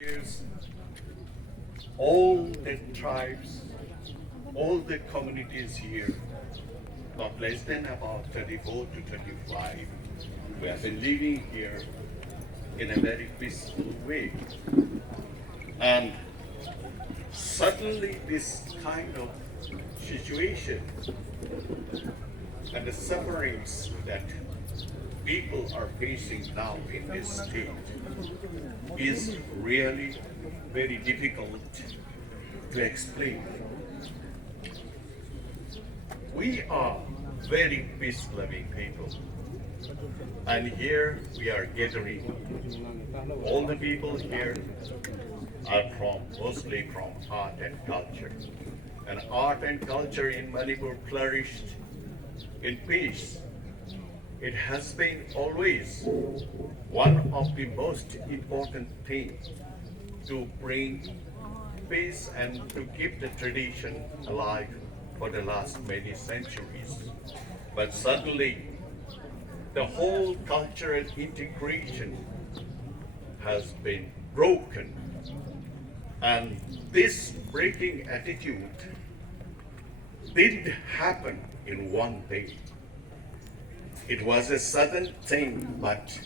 Here's all the tribes, all the communities here, not less than about 34 to 35, who have been living here in a very peaceful way. And suddenly this kind of situation and the sufferings that people are facing now in this state is really very difficult to explain. We are very peace-loving people, and here we are gathering. All the people here are mostly from art and culture. And art and culture in Manipur flourished in peace. It has been always one of the most important things to bring peace and to keep the tradition alive for the last many centuries. But suddenly, the whole cultural integration has been broken. And this breaking attitude didn't happen in one day. It was a sudden thing, but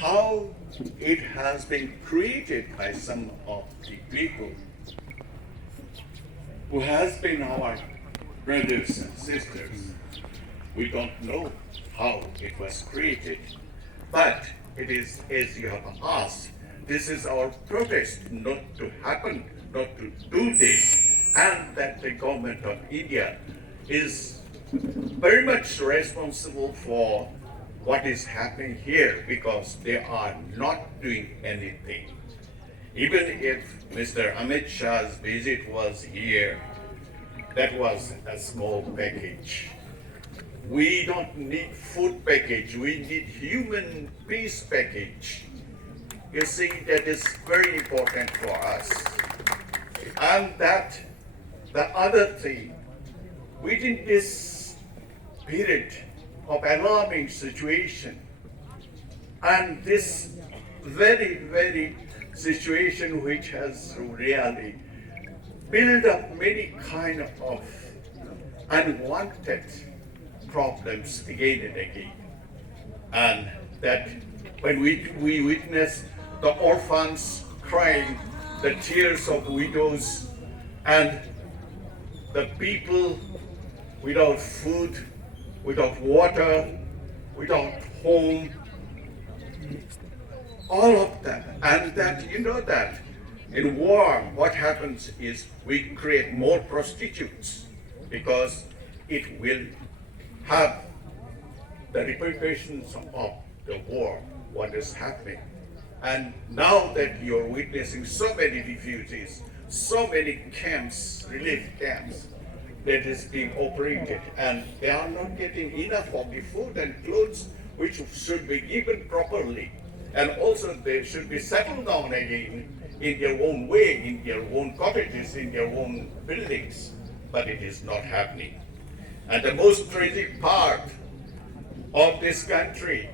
how it has been created by some of the people who has been our brothers and sisters, we don't know how it was created. But it is, as you have asked, this is our protest not to happen, not to do this, and that the government of India is very much responsible for what is happening here because they are not doing anything. Even if Mr. Amit Shah's visit was here, that was a small package. We don't need food package, we need human peace package. You see, that is very important for us. And that, the other thing, within this period of alarming situation and this very situation which has really built up many kind of unwanted problems again and again. And that when we witness the orphans crying, the tears of widows, and the people without food, without water, without home, all of that. And that, you know that in war, what happens is we create more prostitutes because it will have the repercussions of the war, what is happening. And now that you're witnessing so many refugees, so many camps, relief camps, that is being operated, and they are not getting enough of the food and clothes which should be given properly. And also they should be settled down again in their own way, in their own cottages, in their own buildings. But it is not happening. And the most tragic part of this country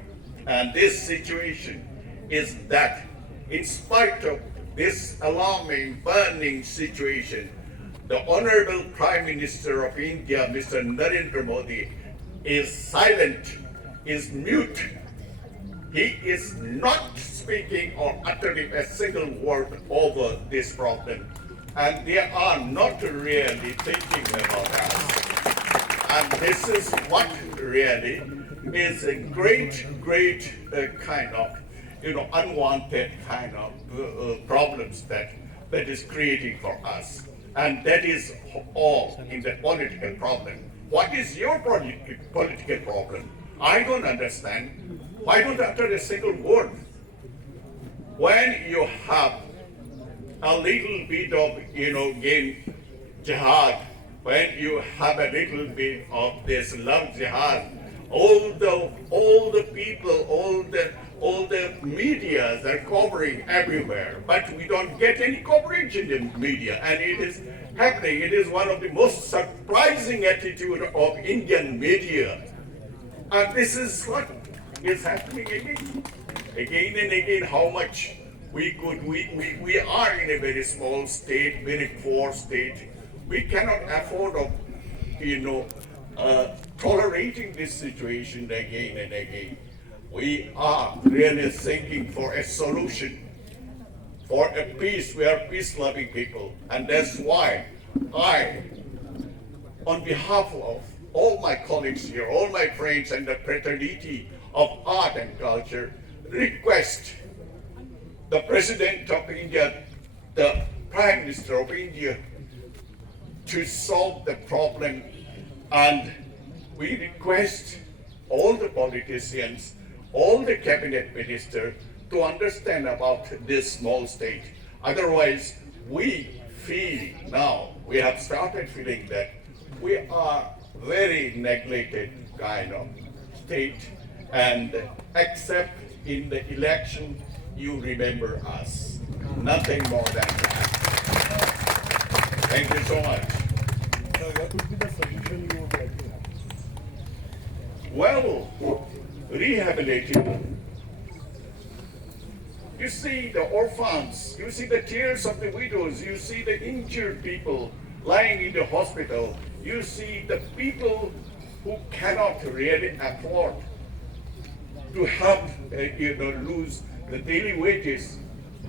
and this situation is that in spite of this alarming, burning situation, the Honorable Prime Minister of India, Mr. Narendra Modi, is silent, is mute. He is not speaking or uttering a single word over this problem. And they are not really thinking about us. And this is what really is a great kind of, unwanted kind of problems that is creating for us. And that is all in the political problem. What is your political problem? I don't understand. Why don't you utter a single word? When you have a little bit of, jihad, when you have a little bit of this love jihad, all the people, all the media are covering everywhere, but we don't get any coverage in the media, and it is happening. It is one of the most surprising attitude of Indian media, and this is what is happening again and again. How much we are in a very small state, very poor state. We cannot afford of, tolerating this situation again and again. We are really seeking for a solution, for a peace. We are peace-loving people, and that's why I, on behalf of all my colleagues here, all my friends and the fraternity of art and culture, request the President of India, the Prime Minister of India, to solve the problem, and we request all the politicians, all the cabinet ministers to understand about this small state. Otherwise, we feel now, we have started feeling that we are very neglected kind of state, and except in the election, you remember us. Nothing more than that. Thank you so much. So what would be the solution you would like to have? Well, rehabilitating. You see the orphans, you see the tears of the widows, you see the injured people lying in the hospital, you see the people who cannot really afford to have, lose the daily wages.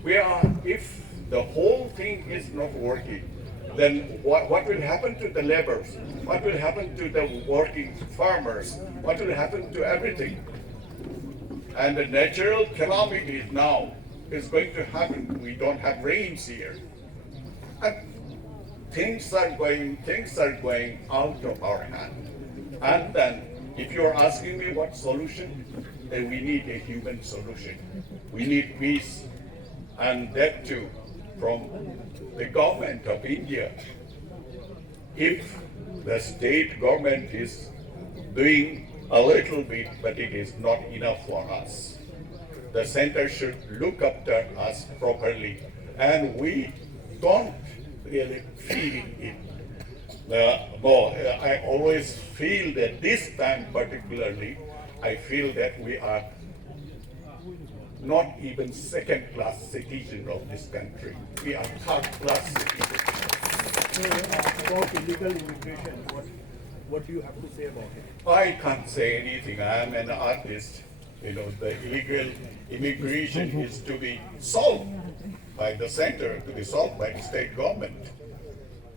If the whole thing is not working, then what will happen to the laborers? What will happen to the working farmers? What will happen to everything? And the natural calamities now is going to happen. We don't have rains here. And things are going out of our hand. And then, if you're asking me what solution, then we need a human solution. We need peace, and that too from the government of India. If the state government is doing a little bit, but it is not enough for us. The center should look after us properly, and we don't really feel it. I always feel that this time particularly, I feel that we are not even second-class citizen of this country. We are third-class citizens. So, about illegal immigration, what do you have to say about it? I can't say anything. I am an artist. The illegal immigration is to be solved by the center, to be solved by the state government.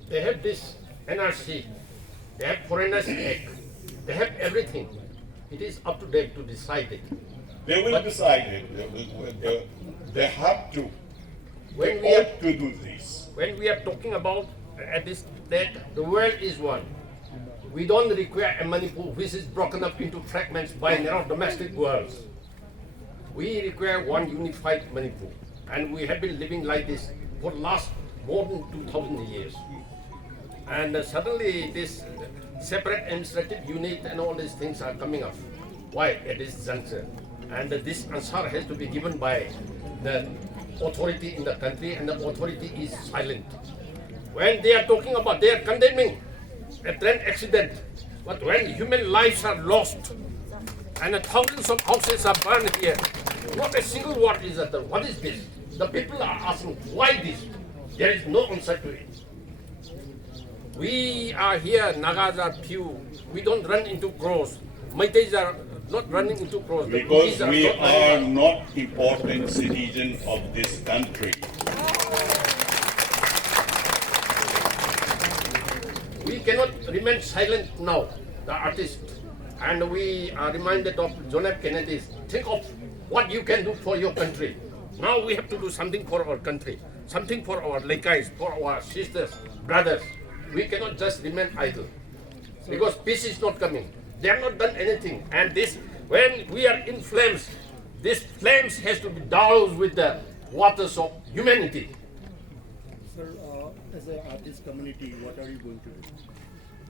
They have this NRC, they have Foreigners Act, they have everything. It is up to them to decide it. They will decide it. They have to. When They ought to do this. When we are talking about at this that the world is one, we don't require a Manipur which is broken up into fragments by narrow domestic worlds. We require one unified Manipur, and we have been living like this for the last more than 2,000 years. And suddenly this separate administrative unit and all these things are coming up. Why at this juncture? And this answer has to be given by the authority in the country, and the authority is silent. When they are talking about, they are condemning a train accident, but when human lives are lost and thousands of houses are burned here, not a single word is uttered. What is this? The people are asking, why this? There is no answer to it. We are here, Nagas are few. We don't run into crows. Meiteis are not running into crows. Because we are not important citizens of this country. We cannot remain silent now, the artists. And we are reminded of John F. Kennedy. Think of what you can do for your country. Now we have to do something for our country, something for our Leikais, for our sisters, brothers. We cannot just remain idle because peace is not coming. They have not done anything. And this, when we are in flames, this flames has to be doused with the waters of humanity. Sir, as an artist community, what are you going to do?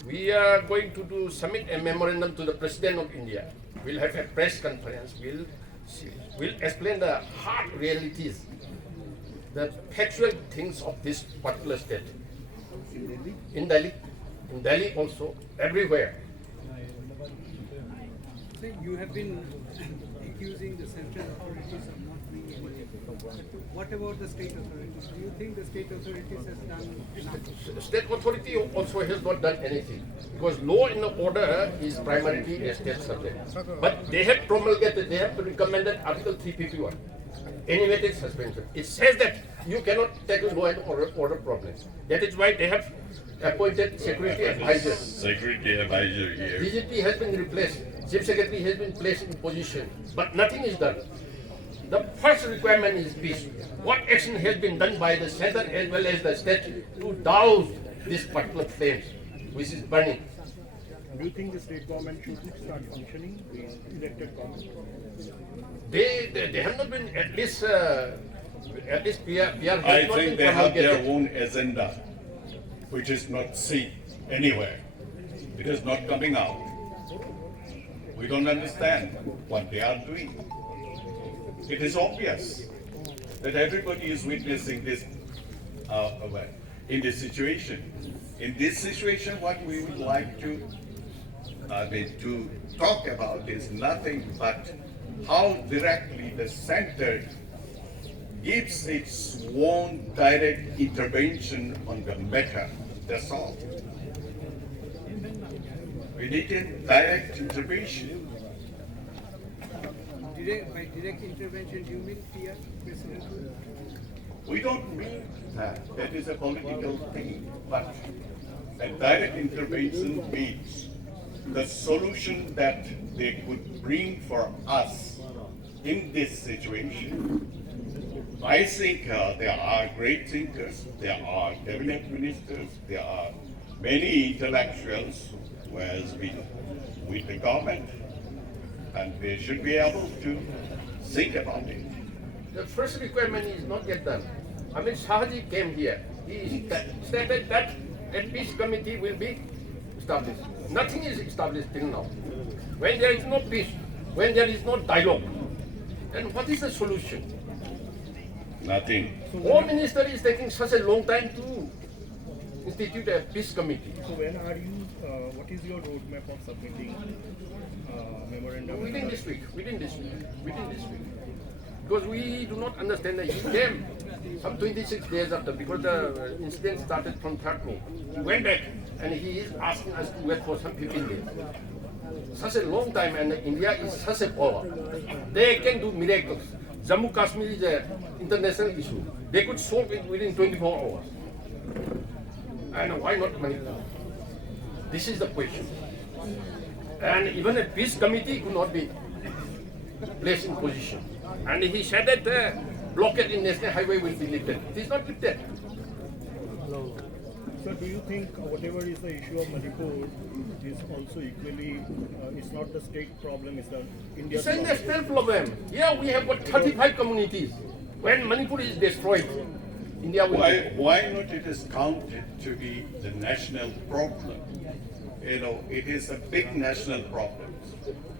We are going to submit a memorandum to the President of India. We'll have a press conference. We'll explain the hard realities, the factual things of this particular state. In Delhi? In Delhi also, everywhere. So you have been accusing the central authorities of not doing anything. What about the state authorities? Do you think the state authorities has done enough? State authority also has not done anything because law and order is primarily a state subject. But they have promulgated, they have recommended Article 351, animated suspension. It says that you cannot tackle law and order problems. That is why they have appointed security advisors. Security advisor here. DGP has been replaced, Chief Secretary has been placed in position, but nothing is done. The first requirement is peace. What action has been done by the center as well as the state to douse this particular flames, which is burning? Do you think the state government should start functioning, the elected government? They have not been, at least PR has I not think been they have their promulgated. own agenda, which is not seen anywhere. It is not coming out. We don't understand what they are doing. It is obvious that everybody is witnessing this in this situation. In this situation, what we would like to talk about is nothing but how directly the center gives its own direct intervention on the matter. That's all. We need a direct intervention. By direct intervention, do you mean PR, President? We don't mean that. That is a political thing. But a direct intervention means the solution that they could bring for us in this situation. I think there are great thinkers, there are cabinet ministers, there are many intellectuals who has been with the government, and they should be able to think about it. The first requirement is not yet done. Amit Shahaji came here. He stated that a peace committee will be established. Nothing is established till now. When there is no peace, when there is no dialogue, then what is the solution? Nothing. Home Minister is taking such a long time to institute a peace committee. So when are you, what is your roadmap of submitting memorandum? Within this week. Because we do not understand that he came some 26 days after, because the incident started from 3rd May. He went back and he is asking us to wait for some 15 days. Such a long time, and India is such a power. They can do miracles. Jammu Kashmir is an international issue. They could solve it within 24 hours. And why not Manipur? This is the question. And even a peace committee could not be placed in position. And he said that the blockade in National Highway will be lifted. It is not lifted. So do you think whatever is the issue of Manipur is also equally, it's not the state problem, it's the India's It's a problem? national problem. Here we have got 35 communities. When Manipur is destroyed, India will. Why not it is counted to be the national problem? You know, it is a big national problem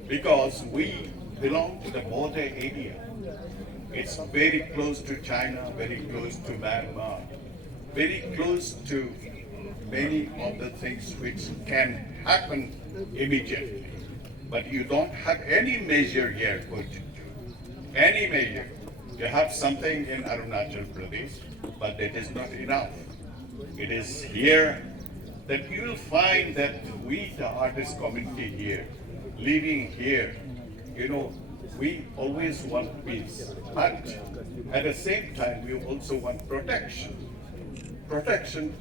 because we belong to the border area. It's very close to China, very close to Myanmar, very close to many of the things which can happen immediately. But you don't have any measure here put into. Any measure. You have something in Arunachal Pradesh, but that is not enough. It is here that you will find that we, the artist community here, living here, you know, we always want peace, but at the same time we also want protection. Protection